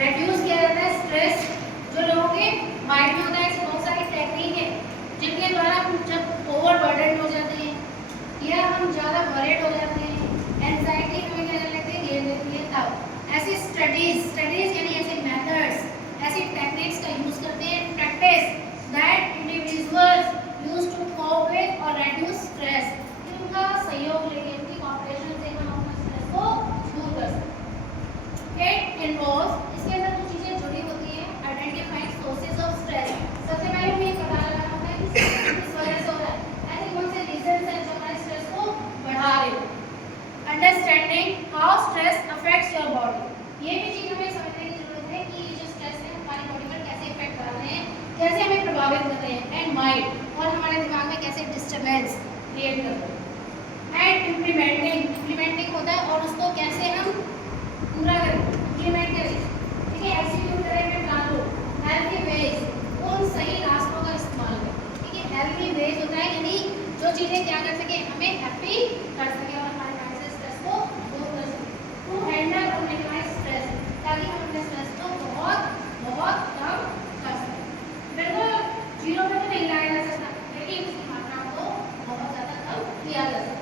Reduce किया जाता है स्ट्रेस जो लोगों के माइंड में होता है। ऐसी बहुत सारी टेक्निक है जिनके द्वारा हम जब ओवरबर्डन हो जाते हैं या हम ज़्यादा वरीड हो जाते हैं, एंजाइटी हमें क्या लगती है घेर लेती है, तब ऐसी स्टडीज यानी ऐसे मेथड्स, ऐसी टेक्निक्स का यूज़ करते हैं, practice that individuals use to cope with और रेड्यूस स्ट्रेस। इनका सहयोग लेके, इनकी कॉपरेशन से हम अपने स्ट्रेस को दूर कर सकते हैं। इट इन्वॉल्व्स, इसके अंदर कुछ चीज़ें जुड़ी होती हैं, आइडेंटिफाइंग सोर्सेज ऑफ स्ट्रेस। सबसे पहले हमें ये पता लगाना होता है कि किस वजह से हो रहा है, ऐसे कौन से रीजंस हैं जो हमारे स्ट्रेस को बढ़ा रहे हैं। Understanding how stress affects your body, ये भी चीज़ हमें समझने की जरूरत है कि ये जो स्ट्रेस है हमारी बॉडी पर कैसे इफेक्ट कर रहे हैं, कैसे हमें प्रभावित कर रहे हैं, एंड माइंड, और हमारे दिमाग में कैसे डिस्टर्बेंस क्रिएट कर रहे हैं। एंड इम्प्लीमेंटिंग होता है और उसको कैसे हम पूरा करें, इम्प्लीमेंट करें, ठीक है, एग्जीक्यूट करें में लागू। हेल्थी वेज, उन सही रास्तों का इस्तेमाल करें, ठीक है। हेल्थी वेज होता है यानी जो चीज़ें क्या कर सके, हमें हैप्पी कर सके और हमारे माइंड से स्ट्रेस को दूर कर सके। टू हैंडल और मिनिमाइज स्ट्रेस, ताकि हम अपने स्ट्रेस को बहुत बहुत कम कर सकें। बिल्कुल जीरो पे तो नहीं लाया जा सकता, लेकिन उसकी मात्रा को बहुत ज़्यादा कम किया जा सकता है।